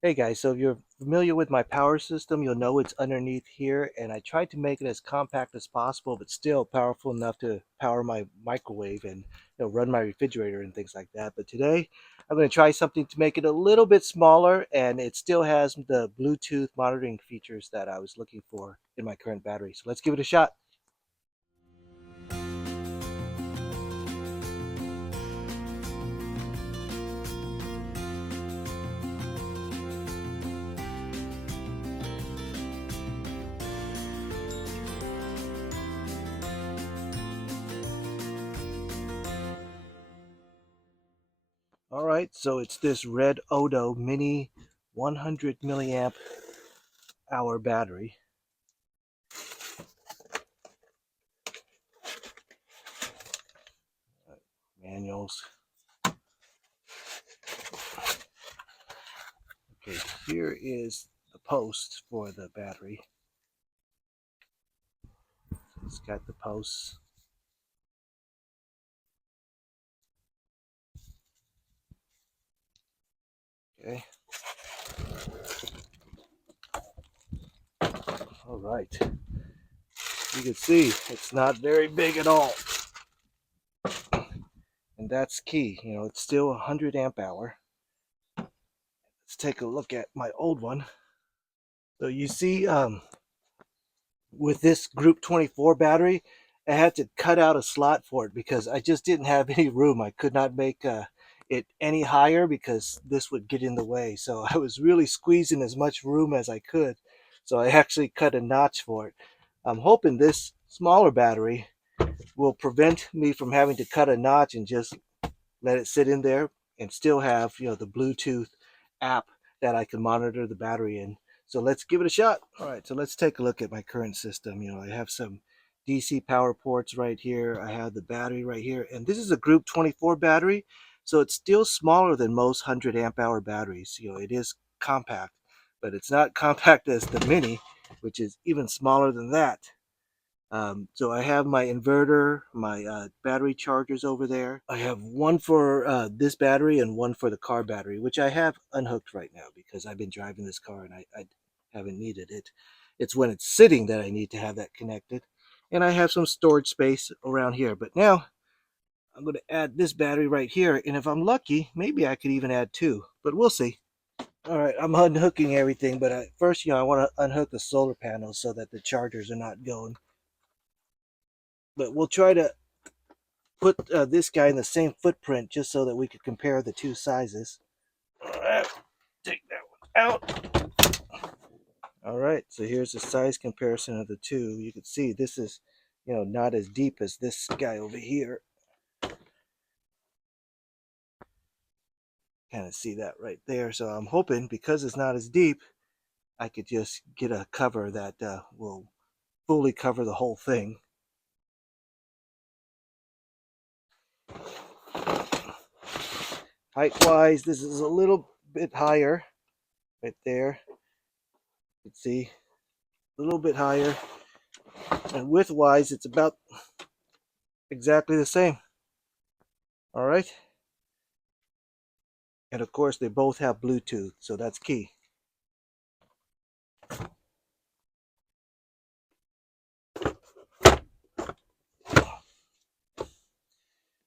Hey guys, so if you're familiar with my power system, you'll know it's underneath here, and I tried to make it as compact as possible, but still powerful enough to power my microwave and run my refrigerator and things like that. But today, I'm going to try something to make it a little bit smaller, and it still has the Bluetooth monitoring features that I was looking for in my current battery. So let's give it a shot. All right, so it's this REDODO mini 100 milliamp hour battery. Manuals. Okay, here is the post for the battery. It's got the posts. Okay. All right. You can see it's not very big at all. And that's key. It's still 100 amp hour. Let's take a look at my old one. So you see, with this Group 24 battery, I had to cut out a slot for it because I just didn't have any room. I could not make it any higher because this would get in the way. So I was really squeezing as much room as I could. So I actually cut a notch for it. I'm hoping this smaller battery will prevent me from having to cut a notch and just let it sit in there and still have, the Bluetooth app that I can monitor the battery in. So let's give it a shot. All right, so let's take a look at my current system. I have some DC power ports right here. I have the battery right here, and this is a Group 24 battery, so it's still smaller than most 100 amp hour batteries. It is compact, but it's not compact as the Mini, which is even smaller than that. So I have my inverter, my battery chargers over there. I have one for this battery and one for the car battery, which I have unhooked right now because I've been driving this car and I haven't needed it. It's when it's sitting that I need to have that connected. And I have some storage space around here. But now I'm going to add this battery right here. And if I'm lucky, maybe I could even add two, but we'll see. All right, I'm unhooking everything, but first, I want to unhook the solar panels so that the chargers are not going. But we'll try to put this guy in the same footprint just so that we could compare the two sizes. All right, take that one out. All right, so here's the size comparison of the two. You can see this is, not as deep as this guy over here. Kind of see that right there. So I'm hoping because it's not as deep, I could just get a cover that will fully cover the whole thing. Height wise, this is a little bit higher right there. You can see a little bit higher. And width wise, it's about exactly the same. All right. And of course, they both have Bluetooth, so that's key.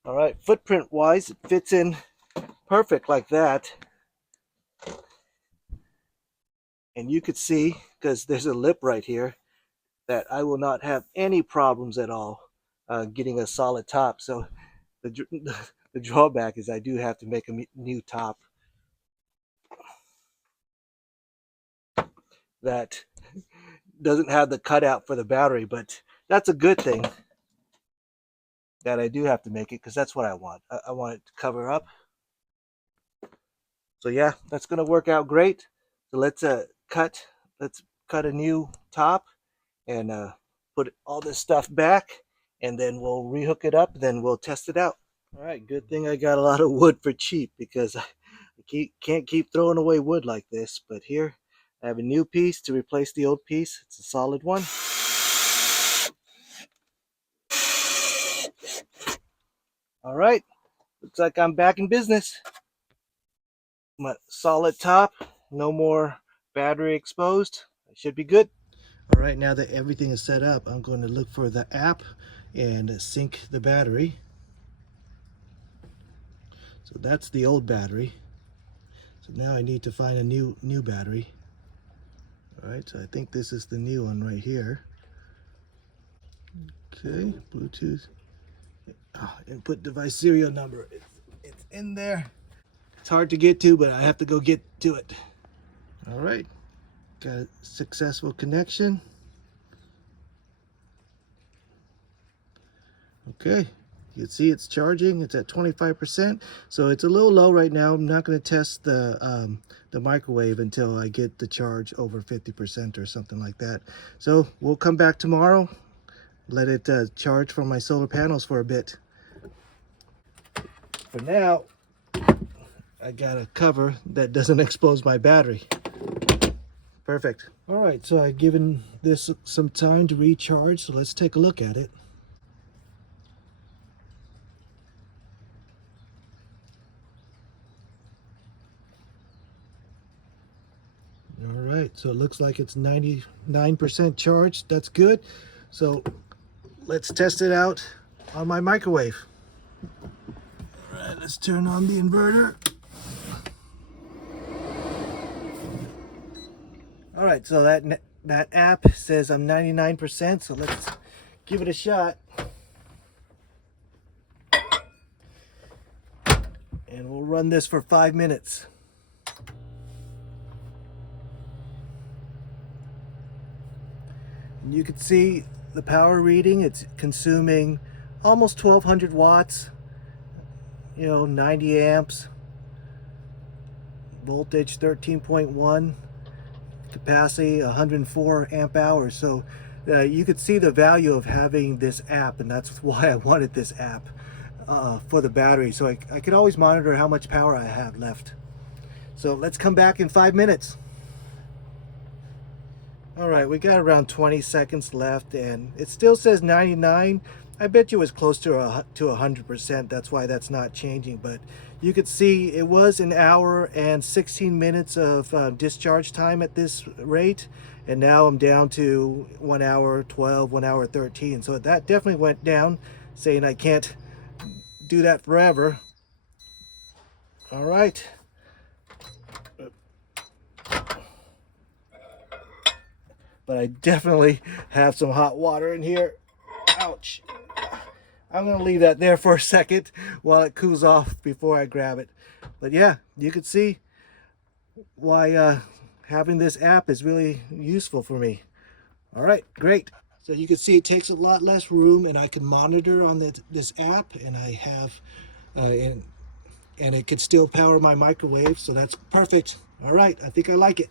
All right, footprint wise, it fits in perfect like that. And you could see, because there's a lip right here, that I will not have any problems at all getting a solid top. So the, the drawback is I do have to make a new top that doesn't have the cutout for the battery, but that's a good thing that I do have to make it because that's what I want. I want it to cover up. So yeah, that's gonna work out great. So let's cut a new top and put all this stuff back, and then we'll rehook it up. Then we'll test it out. All right, good thing I got a lot of wood for cheap because I can't keep throwing away wood like this. But here, I have a new piece to replace the old piece. It's a solid one. All right, looks like I'm back in business. My solid top no more battery exposed. It should be good. All right, now that everything is set up, I'm going to look for the app and sync the battery. So that's the old battery. So now I need to find a new battery. All right, so I think this is the new one right here. Okay, Bluetooth. Oh, input device serial number. It's in there. It's hard to get to, but I have to go get to it. All right, got a successful connection. Okay, you can see it's charging. It's at 25%, so it's a little low right now. I'm not going to test the microwave until I get the charge over 50% or something like that. So we'll come back tomorrow, let it charge from my solar panels for a bit. For now, I got a cover that doesn't expose my battery. Perfect. All right, so I've given this some time to recharge, so let's take a look at it. All right, so it looks like it's 99% charged. That's good. So let's test it out on my microwave. All right, let's turn on the inverter. All right, so that app says I'm 99%, so let's give it a shot. And we'll run this for 5 minutes. And you can see the power reading. It's consuming almost 1200 watts, 90 amps, voltage 13.1, capacity 104 amp hours. So you could see the value of having this app, and that's why I wanted this app for the battery, so I could always monitor how much power I have left. So let's come back in 5 minutes. All right, we got around 20 seconds left, and it still says 99. I bet you it was close to 100%. That's why that's not changing. But you could see it was an hour and 16 minutes of discharge time at this rate, and now I'm down to 1 hour 12, 1 hour 13. So that definitely went down, saying I can't do that forever. All right. But I definitely have some hot water in here. Ouch. I'm going to leave that there for a second while it cools off before I grab it. But yeah, you can see why having this app is really useful for me. All right, great. So you can see it takes a lot less room, and I can monitor on this app, and I have, and it can still power my microwave, so that's perfect. All right, I think I like it.